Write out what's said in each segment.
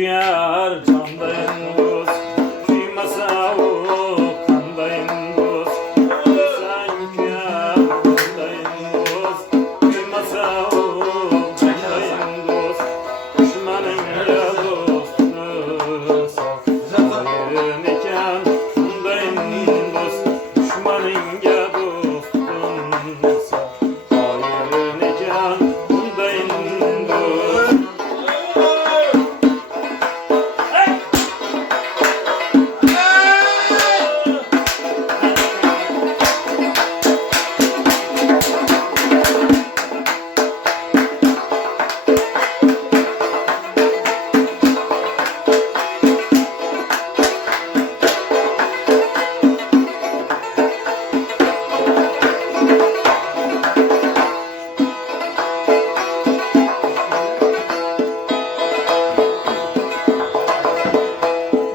Yar candayın dost, kıymasa o kandayın dost. Sen kıyar candayın dost, kıymasa o kandayın dost. Düşmanın ya dostum, saklayın iken kandayın dost. Düşmanın ya dostum, saklayın iken kandayın dost.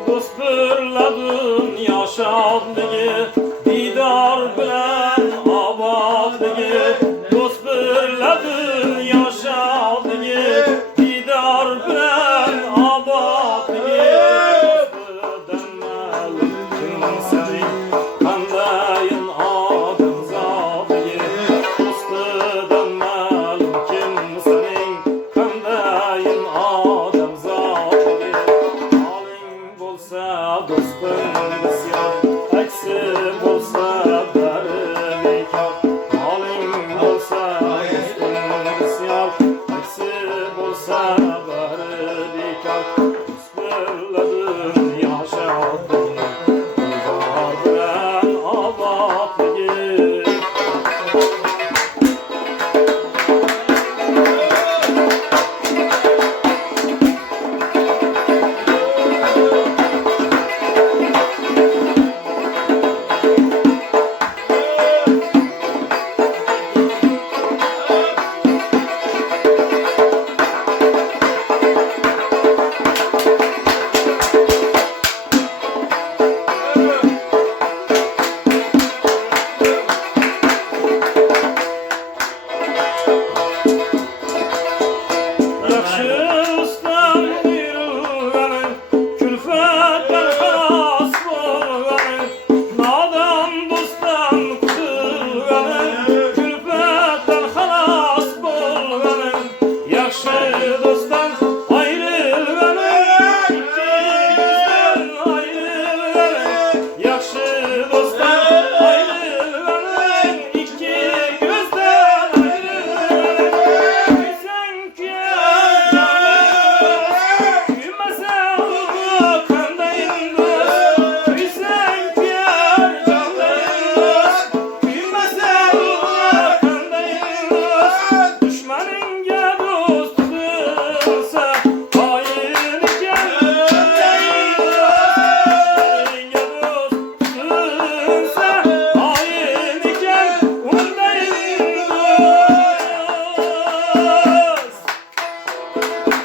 Dost birladın yaşadlığı, didar bilen abadlığı. Dost birladın yaşadlığı, didar bilen abadlığı. Dostdan ma'lum kimsenin kandayın adım zadığı. Dostdan ma'lum kimsenin kandayın adım zadığı. Haling bolsa dostum bisyor, aksi bolsa bari bekar. Haling bolsa dostum bisyor, aksi bolsa bari bekar. Dost birladın yaşadın, didar bilen abadlığı. Yakşıstan buyurganın, külfetten halas bolganın. Nadan dosttan kutulganın, külfetten halas bolganın. Yakşı dosttan ayrılganın, ikimizden ayrılganın. Yakşı dosttan ayrılganın, iki gözden ayrılganın. Sen ki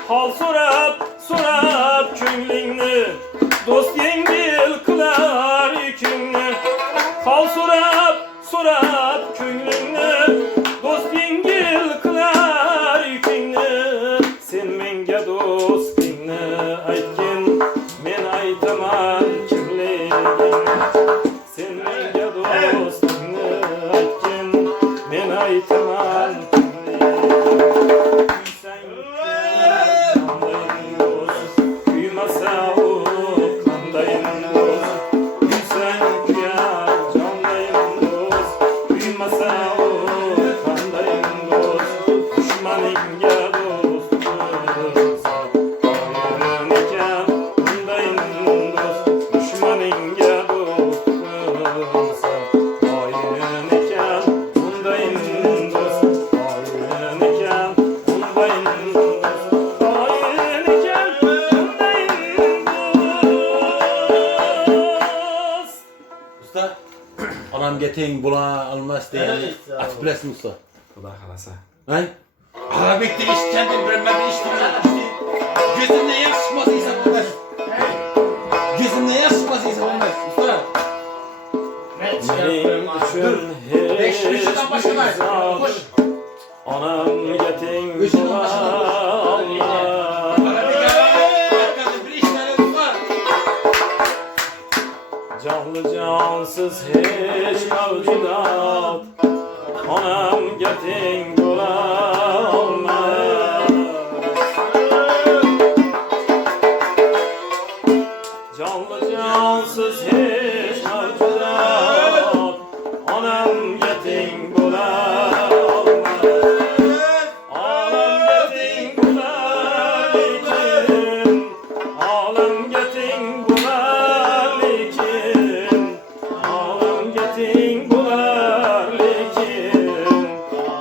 hal sorap könglinni, dost yengil kılar yükünni. Hal sorap könglinni, dost yengil kılar yükünni. Sen menga dostingni aytgin, men aytaman kimligingni. Sen menga dostingni aytgin, men aytaman kimligingni. Kıymasa o kandayın dost, gülsen kıyar canlayın dost. Kıymasa o kandayın dost, düşmanın ya dostum. Saklayın iken kandayın dost, düşmanın ya dostum. Saklayın iken kandayın dost, saklayın iken kandayın dost. Usta, anam getin bula almaz diye atıp bilesin usta. Xudo xolasa. Hay? Arabikte işkendim, bilmedi iştim. Gözümde yaş çıkmaz insan olmaz. Gözümde yaş çıkmaz insan olmaz. Usta. Benim için hiçbir zat, anam getin bula Allah. cansız hiç mevcudat onam geting bo'lolmas. Canlı cansız hiç mevcudat onam geting bo'lolmas. Olam geting bo'lar lekin, olam geting bo'lar lekin, olam geting bo'lar lekin,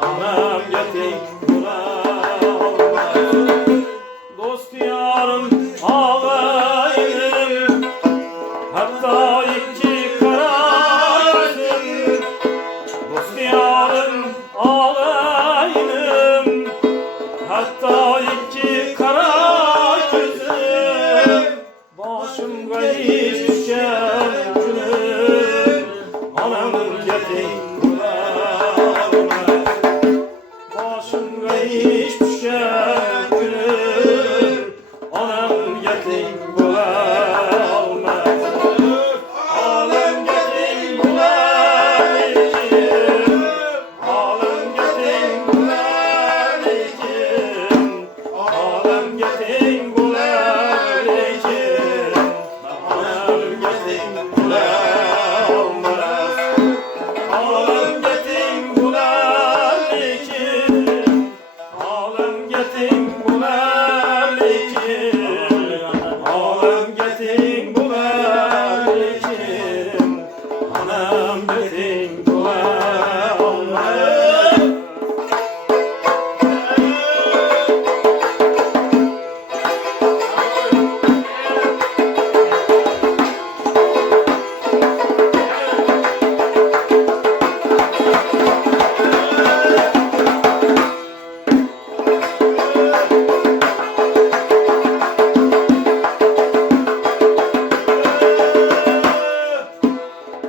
onam geting bo'lolmas. Do'st yorim ağayım, hatta iki kara gözüm. Dost yarım ağayım, hatta iki kara gözüm. Başımga iş düşer günüm, anam geting bo'lar. Başımga iş düşer günüm, anam geting bo'lolmas. Olam geting bo'lar lekin, olam geting bo'lar lekin, olam geting bo'lar lekin, onam geting bo'lolmas. Olam geting bo'lar lekin, olam geting bo'lar lekin, olam geting bo'lar lekin, onam geting bo'lolmas.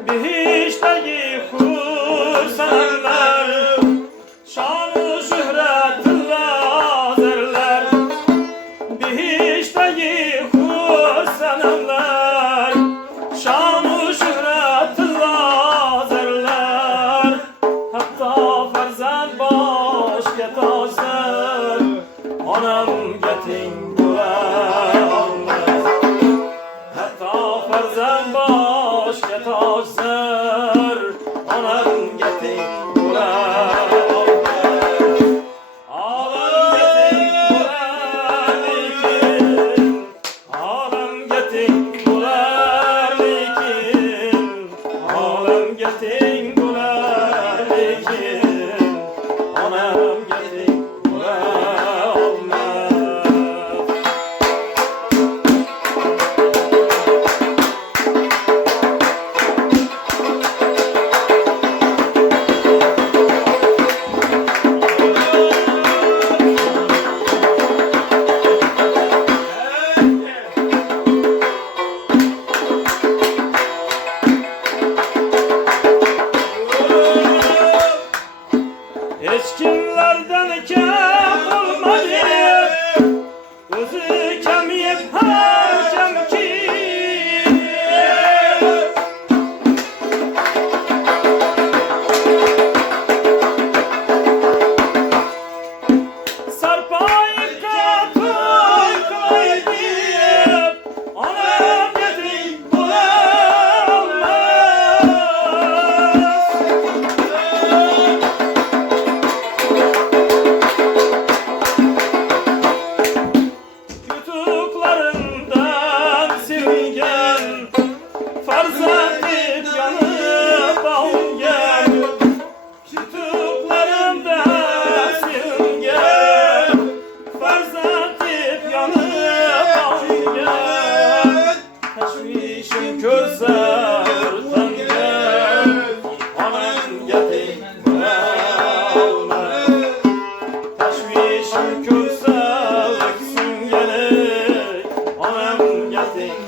Bihişteki kursanlar, şan-ı şöhretler azerler. Bihişteki kursanlar, şan-ı şöhretler azerler. Hatta farzand boshga tojlar, onam geting bo'lolmas. Hatta farzand boshga tojlar, onam geting bo'lolmas. Olam geting bo'lar lekin, olam geting bo'lar lekin, olam geting bo'lar lekin, onam geting bo'lolmas. Hiç kimlerden kem olmadı, özü kem yep her kem ki. Sarpayıp katoy koydum, onam geting bo'lolmas. Yutuklarından silgen, farzand deb yonib olgan. Yutuklarından silgen, farzand deb yonib olgan. Tashvishim ko'zlar tangan, onam geting bo'lolmas. Tashvishim ko'zlar singani, onam geting